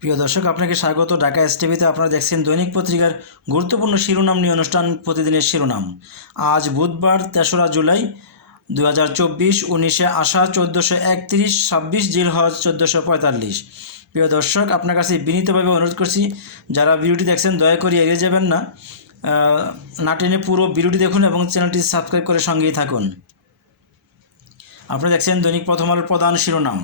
প্রিয় দর্শক আপনাকে স্বাগত ঢাকা এস টিভিতে আপনারা দেখছেন দৈনিক পত্রিকার গুরুত্বপূর্ণ শিরোনাম নিয়ে অনুষ্ঠান প্রতিদিনের শিরোনাম আজ বুধবার তেসরা জুলাই দু হাজার চব্বিশ উনিশে আশা চোদ্দোশো একত্রিশ ছাব্বিশ জিল হজ চোদ্দোশো পঁয়তাল্লিশ প্রিয় দর্শক আপনার কাছে বিনীতভাবে অনুরোধ করছি যারা ভিডিওটি দেখছেন দয়া করে এগিয়ে যাবেন না না টেনে পুরো ভিডিওটি দেখুন এবং চ্যানেলটি সাবস্ক্রাইব করে সঙ্গেই থাকুন আপনারা দেখছেন দৈনিক প্রথম আলোর প্রধান শিরোনাম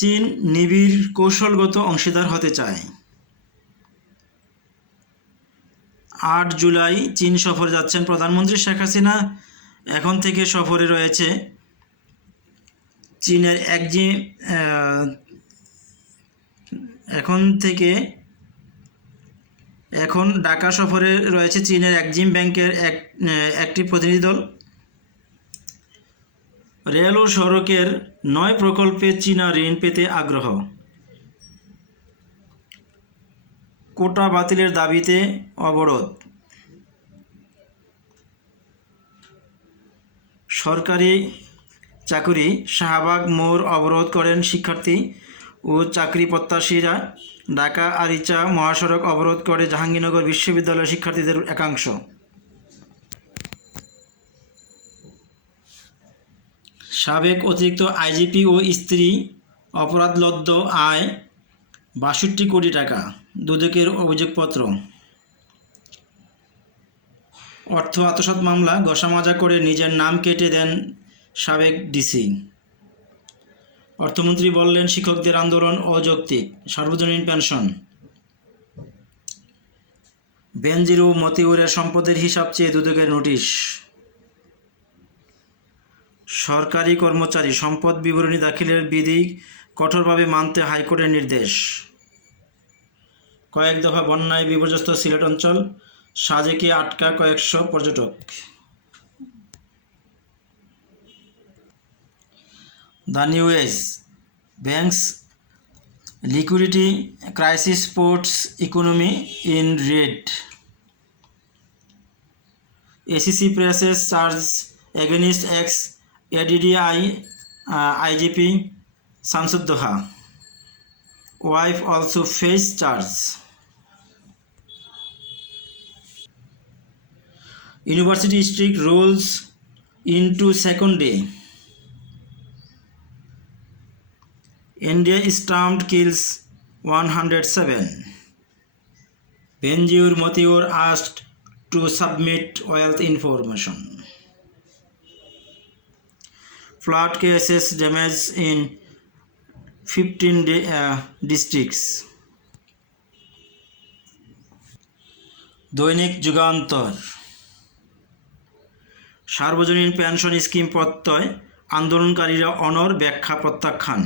চীন নিবিড় কৌশলগত অংশীদার হতে চায় আট জুলাই চীন সফরে যাচ্ছেন প্রধানমন্ত্রী শেখ হাসিনা এখন থেকে সফরে রয়েছে চীনের একজি এখন থেকে এখন ঢাকা সফরে রয়েছে চীনের একজিম ব্যাংকের এক একটি প্রতিনিধি দল রেল ও সড়কের নয় প্রকল্পে চীনা ঋণ পেতে আগ্রহ কোটা বাতিলের দাবিতে অবরোধ সরকারি চাকুরি শাহবাগ মোড় অবরোধ করেন শিক্ষার্থী ও চাকরি প্রত্যাশীরা ঢাকা আরিচা মহাসড়ক অবরোধ করে জাহাঙ্গীরনগর বিশ্ববিদ্যালয়ের শিক্ষার্থীদের একাংশ সাবেক অতিরিক্ত আইজিপি ও স্ত্রী অপরাধলব্ধ আয় বাষট্টি কোটি টাকা দুদকের অভিযোগপত্র অর্থ আত্মসাত মামলা গসামাজা করে নিজের নাম কেটে দেন সাবেক ডিসি অর্থমন্ত্রী বললেন শিক্ষকদের আন্দোলন অযৌক্তিক সর্বজনীন পেনশন বেনজিরু মতিউরের সম্পদের হিসাব চেয়ে দুদকের নোটিশ সরকারি কর্মচারী সম্পদ বিবরণী দাখিলের বিধি কঠোরভাবে মানতে হাইকোর্টের নির্দেশ কয়েক দফা বন্যায় বিপর্যস্ত সিলেট অঞ্চল সাজেকে আটকা কয়েকশো পর্যটক the S banks liquidity crisis sports economy in red ACC presses charge against ex ADDI IGP Shamsuddoha wife also face charge university strict rules to second day India stamp kills one hundred seven Benazir Motiur asked to submit wealth information flood cases damage in 15 di uh, districts. দৈনিক যুগান্তর সার্বজনীন pension scheme প্রত্যয় আন্দোলনকারীরা অনর ব্যাখ্যা প্রত্যাখ্যান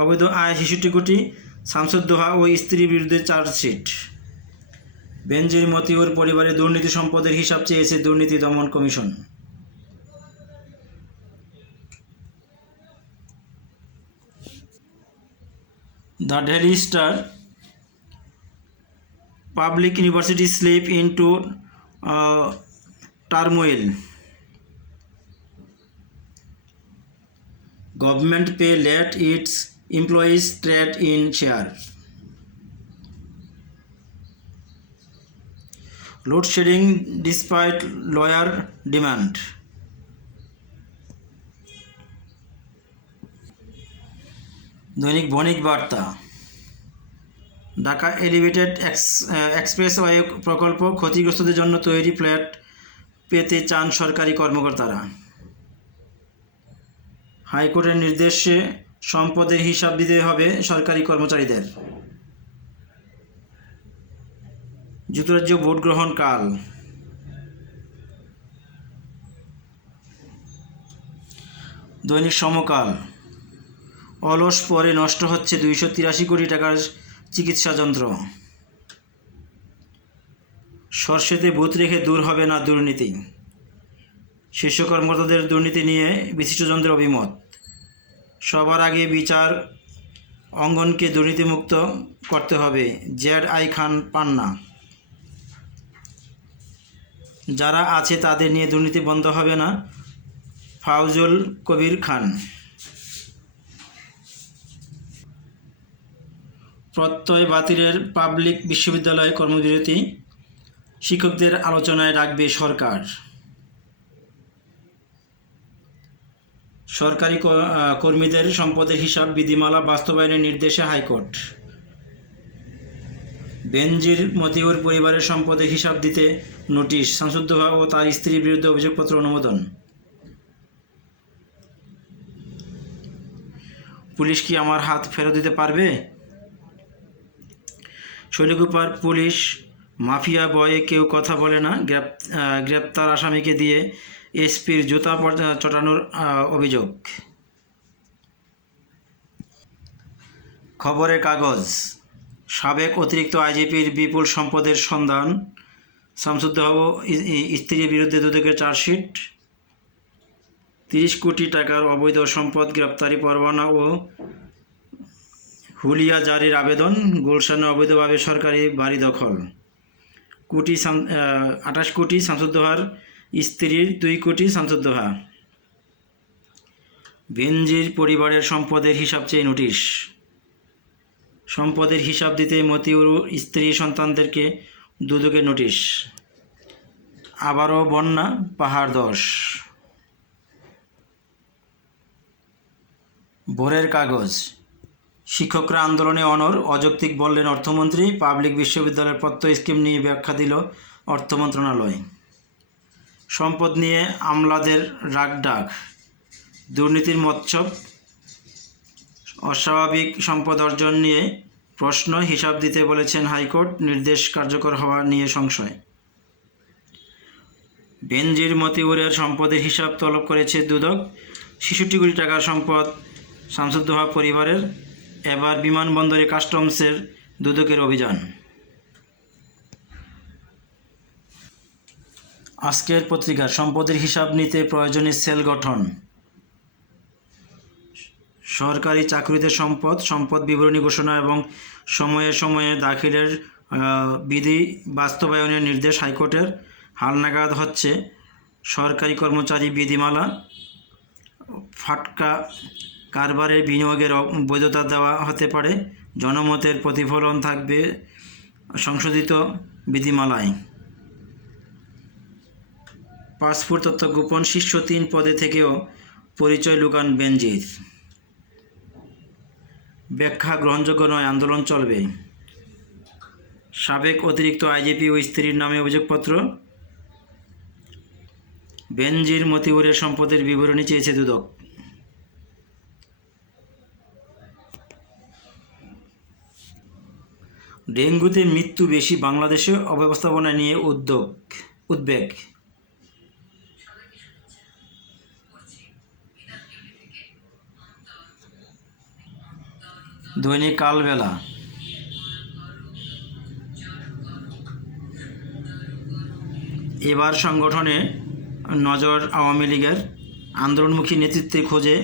অবৈধ আয় শিশুটি কোটি শামসুদ্দোহা ও স্ত্রীর বিরুদ্ধে চার্জশিট বেনজির মতিউর পরিবারে দুর্নীতি সম্পদের হিসাব চেয়েছে দুর্নীতি দমন commission The Daily Star. Public universities slip into turmoil. Government pay let its employees trade in shares. Load shedding despite lower demand. দৈনিক বণিক বার্তা ঢাকা এলিভেটেড এক্সপ্রেস ওয়ে প্রকল্প ক্ষতিগ্রস্তদের জন্য তৈরি ফ্ল্যাট পেতে চান সরকারি কর্মকর্তারা হাইকোর্টের নির্দেশে সম্পদের হিসাব দিতে হবে সরকারি কর্মচারীদের যুক্তরাজ্য ভোট গ্রহণ কাল দৈনিক সমকাল অলস পরে নষ্ট হচ্ছে দুইশো তিরাশি কোটি টাকার চিকিৎসা যন্ত্র সর্ষেতে বুথ রেখে দূর হবে না দুর্নীতি শীর্ষ কর্মকর্তাদের দুর্নীতি নিয়ে যন্ত্রের অভিমত সবার আগে বিচার অঙ্গনকে দুর্নীতিমুক্ত করতে হবে জ্যাড আই খান পান্না যারা আছে তাদের নিয়ে দুর্নীতি বন্ধ হবে না ফাউজুল কবির খান প্রত্যয় বাতিলের পাবলিক বিশ্ববিদ্যালয় কর্মবিরতি শিক্ষকদের আলোচনায় রাখবে সরকার সরকারি কর্মীদের সম্পদের হিসাব বিধিমালা বাস্তবায়নের নির্দেশে হাইকোর্ট বেনজির মতিউর পরিবারের সম্পদের হিসাব দিতে নোটিশ শামসুদ্দোহা ও তার স্ত্রীর বিরুদ্ধে অভিযোগপত্র অনুমোদন পুলিশ কি আমার হাত ফেরত দিতে পারবে শৈলকুপার পুলিশ মাফিয়া বয়ে কেউ কথা বলে না গ্রেপ্তার আসামিকে দিয়ে এসপির জুতা চটানোর অভিযোগ খবরের কাগজ সাবেক অতিরিক্ত আইজিপির বিপুল সম্পদের সন্ধান শামসুদ্দাহ স্ত্রীর বিরুদ্ধে দুদকের চার্জশিট তিরিশ কোটি টাকার অবৈধ সম্পদ গ্রেপ্তারি পরোয়ানা ও হুলিয়া জারির আবেদন গুলশানে অবৈধভাবে সরকারি বাড়ি দখল কোটি আঠাশ কোটি শামসুদ্দোহার স্ত্রীর দুই কোটি শামসুদ্দোহা বেনজির পরিবারের সম্পদের হিসাব চেয়ে নোটিশ সম্পদের হিসাব দিতে মতিউর স্ত্রী সন্তানদেরকে দুদকের নোটিশ আবারও বন্যা পাহাড় দশ ভোরের কাগজ শিক্ষকরা আন্দোলনে অনর অযৌক্তিক বললেন অর্থমন্ত্রী পাবলিক বিশ্ববিদ্যালয়ের পত্র স্কিম নিয়ে ব্যাখ্যা দিল অর্থ মন্ত্রণালয় সম্পদ নিয়ে আমলাদের ডাক দুর্নীতির মৎসব অস্বাভাবিক সম্পদ অর্জন নিয়ে প্রশ্ন হিসাব দিতে বলেছেন হাইকোর্ট নির্দেশ কার্যকর হওয়া নিয়ে সংশয় বেনজির মতিউরের সম্পদের হিসাব তলব করেছে দুদক শিশুটি কোটি টাকার সম্পদ শামসুদ্দোহা পরিবারের এবার বিমানবন্দরে কাস্টমসের দুদকের অভিযান আজকের পত্রিকা সম্পদের হিসাব নিতে প্রয়োজনীয় সেল গঠন সরকারি চাকরিতে সম্পদ সম্পদ বিবরণী ঘোষণা এবং সময়ে সময়ে দাখিলের বিধি বাস্তবায়নের নির্দেশ হাইকোর্টের হালনাগাদ হচ্ছে সরকারি কর্মচারী বিধিমালা ফাটকা কারবারের বিনিয়োগের বৈধতা দেওয়া হতে পারে জনমতের প্রতিফলন থাকবে সংশোধিত বিধিমালায় পাসপোর্ট তথ্য গোপন শীর্ষ তিন পদে থেকেও পরিচয় লুকান বেঞ্জিত ব্যাখ্যা গ্রহণযোগ্য নয় আন্দোলন চলবে সাবেক অতিরিক্ত আইজিপি ও স্ত্রীর নামে অভিযোগপত্র বেনজির মতিউরের সম্পদের বিবরণী চেয়েছে দুদক ডেঙ্গুতে মৃত্যু বেশি বাংলাদেশে অব্যবস্থাপনা নিয়ে উদ্যোগ উদ্বেগ দৈনিক কালবেলা এবার সংগঠনে নজর আওয়ামী লীগের আন্দোলনমুখী নেতৃত্বে খোঁজে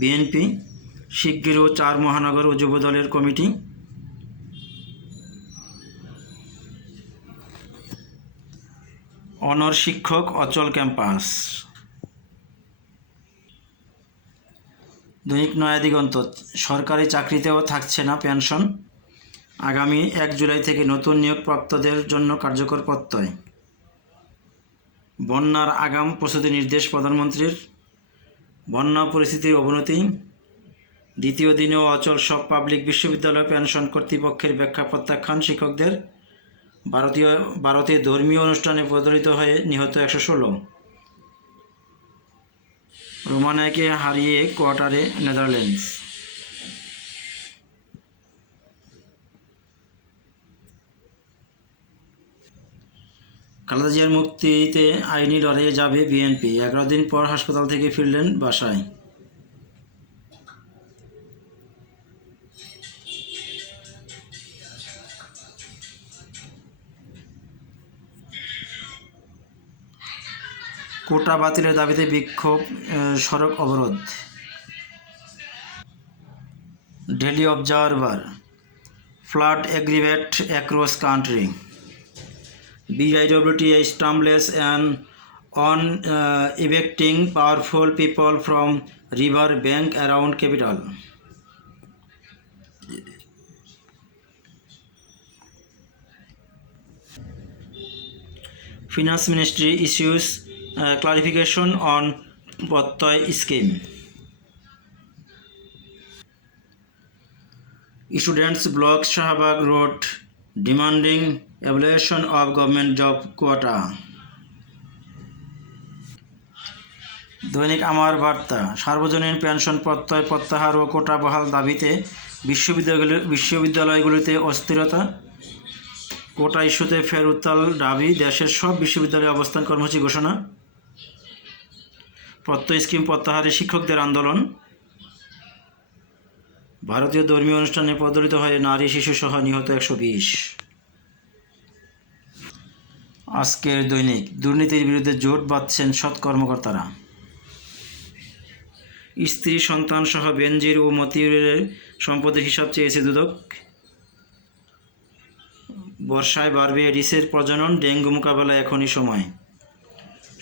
বিএনপি শিগগিরও চার মহানগর ও যুবদলের কমিটি অনর শিক্ষক অচল ক্যাম্পাস দৈনিক নয়া দিগন্ত সরকারি চাকরিতেও থাকছে না পেনশন আগামী এক জুলাই থেকে নতুন নিয়োগপ্রাপ্তদের জন্য কার্যকর প্রত্যয় বন্যার আগাম প্রস্তুতি নির্দেশ প্রধানমন্ত্রীর বন্যা পরিস্থিতির অবনতি দ্বিতীয় দিনেও অচল সব পাবলিক বিশ্ববিদ্যালয় পেনশন কর্তৃপক্ষের ব্যাখ্যা প্রত্যাখ্যান শিক্ষকদের ভারতীয় ভারতে ধর্মীয় অনুষ্ঠানে প্রচলিত হয়ে নিহত একশো ষোলো রোমানিয়াকে হারিয়ে কোয়ার্টারে নেদারল্যান্ডস খালেদা জিয়ার মুক্তিতে আইনি লড়াইয়ে যাবে বিএনপি এগারো দিন পর হাসপাতাল থেকে ফিরলেন বাসায় কোটা বাতিলের দাবিতে বিক্ষোভ সড়ক অবরোধ Daily Observer flood aggravate across country BIWT stumbles and on evicting powerful people from river bank around capital finance ministry issues clarification on Prottoy scheme students block Shahbag road demanding evaluation of government job quota দৈনিক আমার বার্তা সার্বজনীন pension প্রত্যয় প্রত্যাহার ও কোটা বহাল দাবিতে বিশ্ববিদ্যালয় বিশ্ববিদ্যালয়গুলিতে অস্থিরতা কোটা ইস্যুতে ফের উত্তাল দাবি দেশের সব বিশ্ববিদ্যালয়ে অবস্থান কর্মসূচি ঘোষণা প্রত্যয় স্কিম প্রত্যাহারে শিক্ষকদের আন্দোলন ভারতীয় ধর্মীয় অনুষ্ঠানে প্রদলিত হয়ে নারী শিশুসহ নিহত একশো বিশ আজকের দৈনিক দুর্নীতির বিরুদ্ধে জোট বাঁধছেন সৎ কর্মকর্তারা স্ত্রী সন্তান সহ বেনজির ও মতিউরের সম্পদের হিসাব চেয়েছে দুদক বর্ষায় বাড়বে রিসের প্রজনন ডেঙ্গু মোকাবেলায় এখনই সময়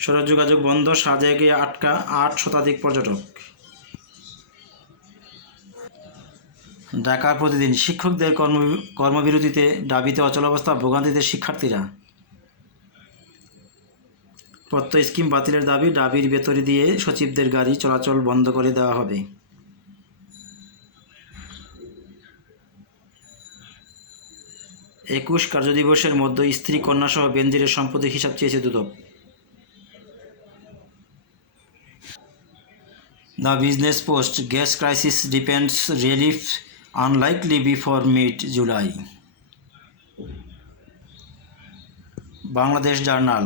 সড়ক যোগাযোগ বন্ধ সাজায় গিয়ে আটকা আট শতাধিক পর্যটক ঢাকার প্রতিদিন শিক্ষকদের কর্ম কর্মবিরতিতে দাবিতে অচলাবস্থা ভোগান্তিতে শিক্ষার্থীরা প্রত্যয় স্কিম বাতিলের দাবি ডাবির ভেতরে দিয়ে সচিবদের গাড়ি চলাচল বন্ধ করে দেওয়া হবে একুশ কার্যদিবসের মধ্যে স্ত্রী কন্যাসহ বেনজিরের সম্পত্তির হিসাব চেয়েছে দুদক the Business Post gas crisis depends relief unlikely before mid July Bangladesh Journal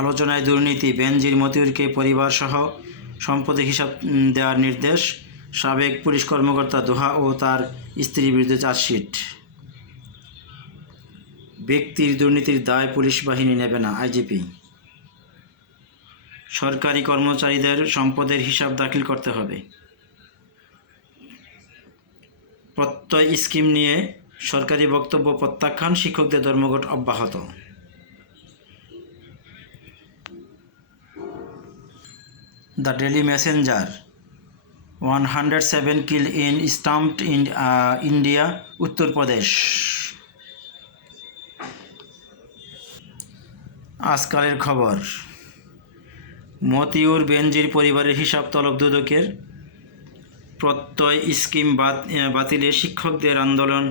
আলোচনায় দুর্নীতি বেনজির মতিউরকে পরিবারসহ সম্পত্তি হিসাব দেওয়ার নির্দেশ সাবেক পুলিশ কর্মকর্তা দোহা ও তার স্ত্রীর বিরুদ্ধে চার্জশিট ব্যক্তির দুর্নীতির দায় পুলিশ বাহিনী নেবে না আইজিপি সরকারি কর্মচারীদের সম্পদের হিসাব দাখিল করতে হবে প্রত্যয় স্কিম নিয়ে সরকারি বক্তব্য প্রত্যাখ্যান শিক্ষকদের ধর্মঘট অব্যাহত the Daily Messenger one hundred seven kill in stamped in India Uttar Pradesh আজকালের খবর মতিউর বেনজির পরিবারের হিসাব তলব দুদকের প্রত্যয় স্কিম বাতিলে শিক্ষকদের আন্দোলন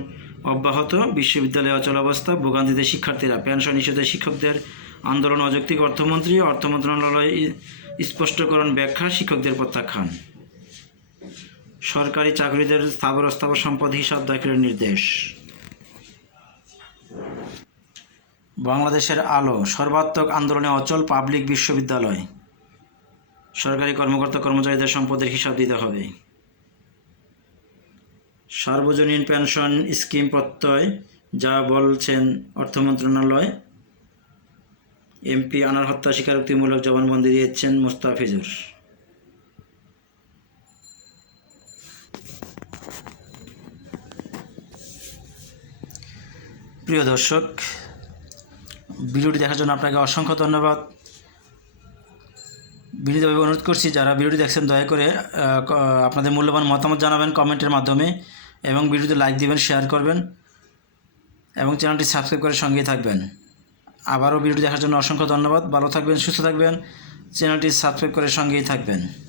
অব্যাহত বিশ্ববিদ্যালয়ে অচল অবস্থা ভোগান্তিতে শিক্ষার্থীরা পেনশন ইস্যুতে শিক্ষকদের আন্দোলন অযৌক্তিক অর্থমন্ত্রী অর্থ মন্ত্রণালয় স্পষ্টকরণ ব্যাখ্যা শিক্ষকদের প্রত্যাখ্যান সরকারি চাকরিদের স্থাবর স্থাবর সম্পদ হিসাব দাখিলের নির্দেশ বাংলাদেশের আলো সর্বাত্মক আন্দোলনে অচল পাবলিক বিশ্ববিদ্যালয় সরকারি কর্মকর্তা কর্মচারীদের সম্পদের হিসাব দিতে হবে সার্বজনীন পেনশন স্কিম প্রত্যয় যা বলছেন অর্থ মন্ত্রণালয় এমপি আনার হত্যা স্বীকারোক্তিমূলক জবানবন্দি দিয়েছেন মোস্তাফিজুর প্রিয় দর্শক ভিডিওটি দেখার জন্য আপনাকে অসংখ্য ধন্যবাদ বিনীতভাবে অনুরোধ করছি যারা ভিডিওটি দেখছেন দয়া করে আপনাদের মূল্যবান মতামত জানাবেন কমেন্টের মাধ্যমে এবং ভিডিওতে লাইক দিবেন শেয়ার করবেন এবং চ্যানেলটি সাবস্ক্রাইব করে সঙ্গেই থাকবেন আবারও ভিডিও দেখার জন্য অসংখ্য ধন্যবাদ ভালো থাকবেন সুস্থ থাকবেন চ্যানেলটি সাবস্ক্রাইব করে সঙ্গেই থাকবেন